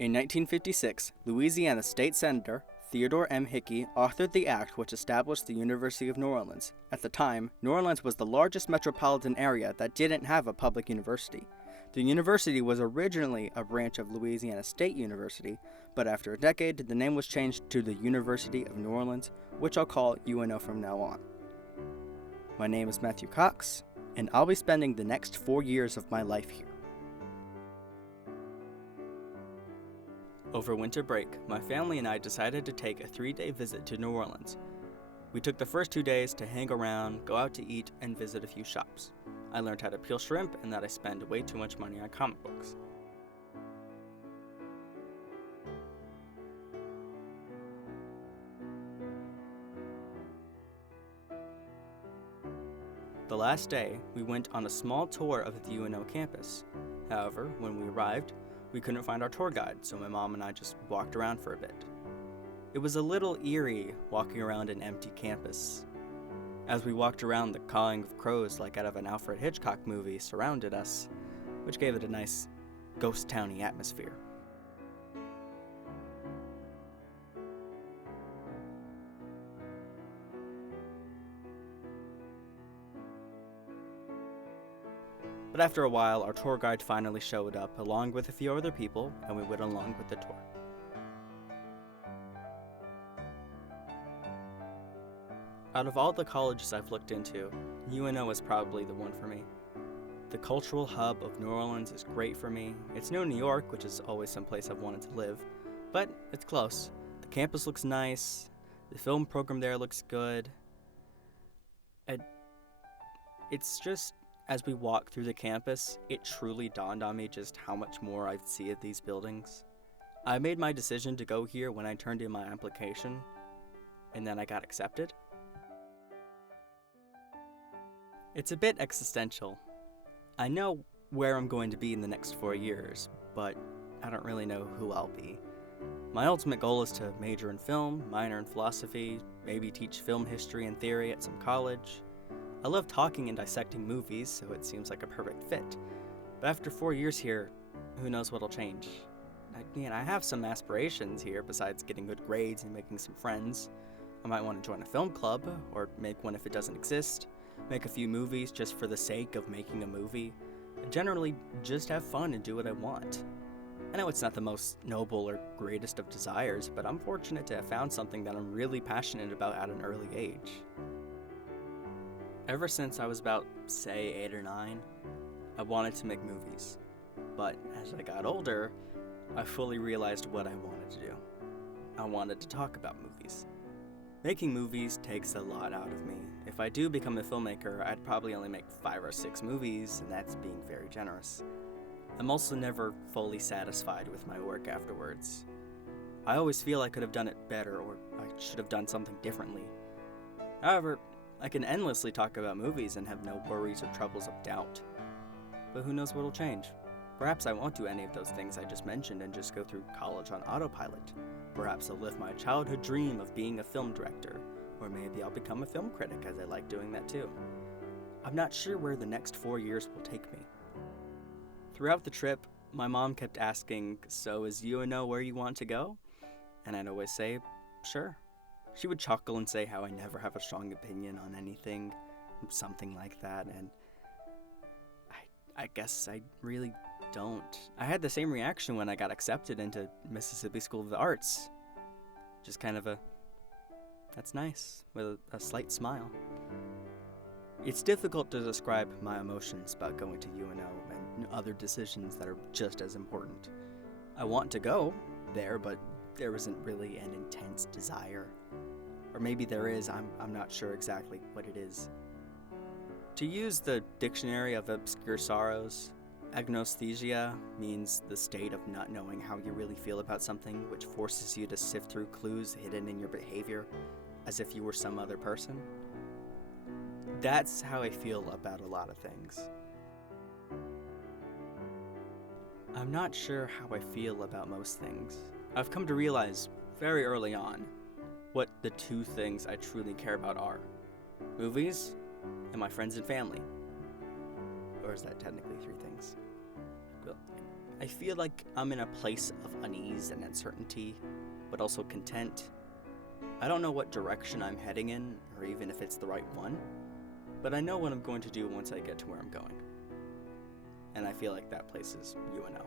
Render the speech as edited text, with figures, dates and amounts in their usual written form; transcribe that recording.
In 1956, Louisiana State Senator Theodore M. Hickey authored the act which established the University of New Orleans. At the time, New Orleans was the largest metropolitan area that didn't have a public university. The university was originally a branch of Louisiana State University, but after a decade, the name was changed to the University of New Orleans, which I'll call UNO from now on. My name is Matthew Cox, and I'll be spending the next 4 years of my life here. Over winter break, my family and I decided to take a 3-day visit to New Orleans. We took the first 2 days to hang around, go out to eat, and visit a few shops. I learned how to peel shrimp and that I spend way too much money on comic books. The last day, we went on a small tour of the UNO campus. However, when we arrived, we couldn't find our tour guide, so my mom and I just walked around for a bit. It was a little eerie walking around an empty campus. As we walked around, the cawing of crows like out of an Alfred Hitchcock movie surrounded us, which gave it a nice ghost towny atmosphere. But after a while, our tour guide finally showed up, along with a few other people, and we went along with the tour. Out of all the colleges I've looked into, UNO is probably the one for me. The cultural hub of New Orleans is great for me. It's no New York, which is always someplace I've wanted to live, but it's close. The campus looks nice, the film program there looks good. It's just, as we walked through the campus, it truly dawned on me just how much more I'd see of these buildings. I made my decision to go here when I turned in my application, and then I got accepted. It's a bit existential. I know where I'm going to be in the next 4 years, but I don't really know who I'll be. My ultimate goal is to major in film, minor in philosophy, maybe teach film history and theory at some college. I love talking and dissecting movies, so it seems like a perfect fit. But after 4 years here, who knows what'll change? I have some aspirations here besides getting good grades and making some friends. I might want to join a film club, or make one if it doesn't exist, make a few movies just for the sake of making a movie, and generally just have fun and do what I want. I know it's not the most noble or greatest of desires, but I'm fortunate to have found something that I'm really passionate about at an early age. Ever since I was about, say, 8 or 9, I wanted to make movies. But as I got older, I fully realized what I wanted to do. I wanted to talk about movies. Making movies takes a lot out of me. If I do become a filmmaker, I'd probably only make 5 or 6 movies, and that's being very generous. I'm also never fully satisfied with my work afterwards. I always feel I could have done it better, or I should have done something differently. However, I can endlessly talk about movies and have no worries or troubles of doubt. But who knows what'll change? Perhaps I won't do any of those things I just mentioned and just go through college on autopilot. Perhaps I'll live my childhood dream of being a film director, or maybe I'll become a film critic as I like doing that too. I'm not sure where the next 4 years will take me. Throughout the trip, my mom kept asking, "So is UNO where you want to go?" And I'd always say, "Sure." She would chuckle and say how I never have a strong opinion on anything, something like that, and I guess I really don't. I had the same reaction when I got accepted into Mississippi School of the Arts. Just kind of that's nice, with a slight smile. It's difficult to describe my emotions about going to UNO and other decisions that are just as important. I want to go there, but there isn't really an intense desire. Or maybe there is, I'm not sure exactly what it is. To use the Dictionary of Obscure Sorrows, agnosthesia means the state of not knowing how you really feel about something, which forces you to sift through clues hidden in your behavior as if you were some other person. That's how I feel about a lot of things. I'm not sure how I feel about most things. I've come to realize very early on what the 2 things I truly care about are: movies and my friends and family. Or is that technically 3 things? Well, I feel like I'm in a place of unease and uncertainty, but also content. I don't know what direction I'm heading in, or even if it's the right one, but I know what I'm going to do once I get to where I'm going. And I feel like that place is UNO.